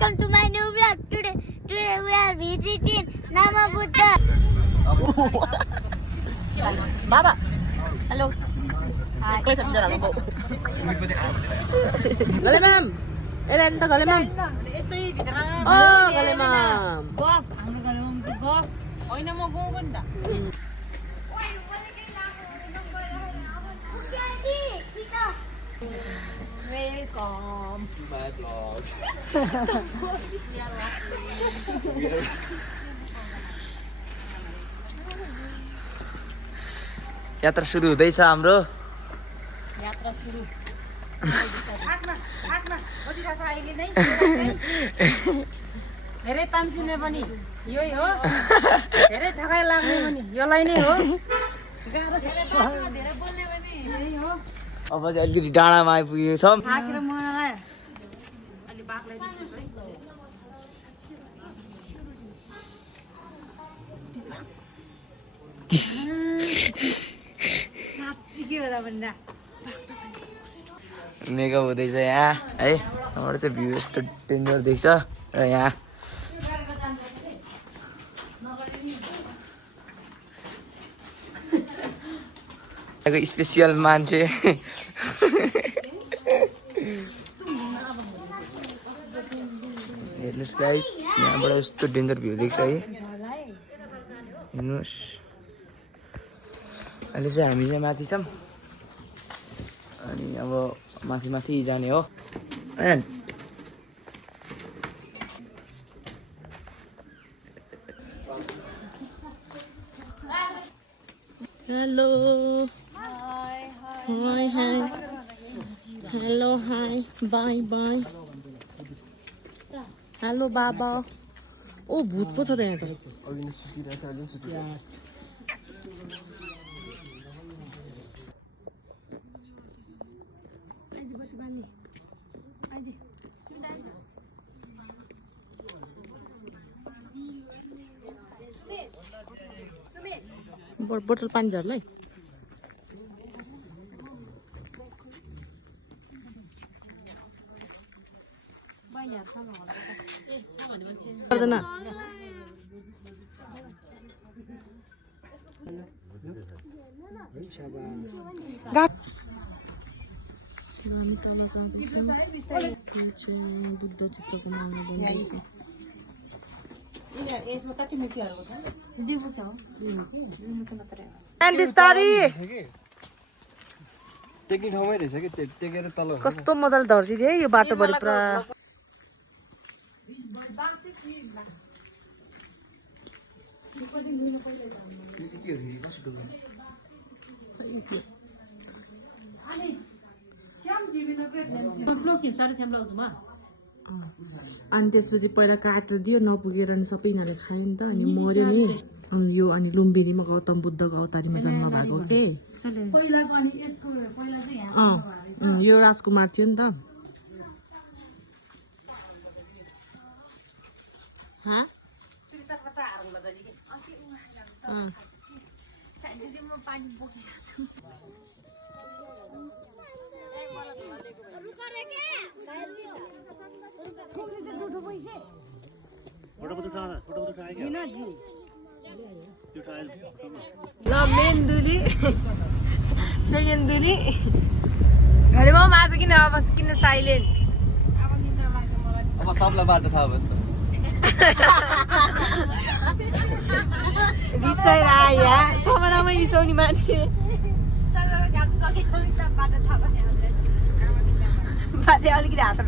Welcome to my new vlog. Today we are visiting Nama Buddha. Baba. Hello. Hi. Tôi sắp giờ là bộ. Gale ma'am. Eren to gale ma'am. Oh, gale ma'am. Golf. Ang nagalamang to golf. Oy na mo gugunda. Welcome. My vlog. यात्रा सुरु हुँदैछ हाम्रो यात्रा सुरु. आत्मा बसिरहेछ अहिले नै. धेरै तामसिने पनि यही हो. धेरै थकाइ लाग्ने पनि यसलाई नै हो. गाह्रो छ धेरै बोल्ने पनि यही हो. अब चाहिँ अलिकति डाँडामा आइपुगेको छौँ थाकेर मलाई अलि बाक्लै दिन्छ है. साच्चै के होला भन्दा मेकअप हुँदैछ यहाँ है हाम्रो चाहिँ भ्यू यस्तो डेन्जर देख्छ र यहाँ स्पेसियल मान्छे हेर्नुहोस् गाइस यहाँबाट यस्तो डेन्जर भ्यू देख्छ है हेर्नुहोस् अहिले चाहिँ हामी चाहिँ माथि छौँ अनि अब माथि जाने हो Hello. Hi. Hello, hi. Bye. Hello, Baba. Oh, भूत पो छ त यहाँ त. बोतल पानी झर्ला है बुद्ध चित्रको माला बन्दैछ टेक्ने ठाउँमै रहेछ कि टेकेर तल कस्तो मजाले धर्सी थियो यो बाटोभरि पुरा अनि त्यसपछि पहिला काटेर दियो नपुगेर अनि सबै यिनीहरूले खायो नि त अनि मर्यो नि अनि यो अनि लुम्बिनीमा गौतम बुद्धको अवतारीमा जन्म भएको के यो राजकुमार थियो नि त ल मेन्दुली सेकेन्डुली घरमा आज किन अब किन साइलेन्ट अब सबलाई बाटो थाहा भयो रिसाइ आयो सबैलाई रिसाउने मान्छे बाजे अलिकति हात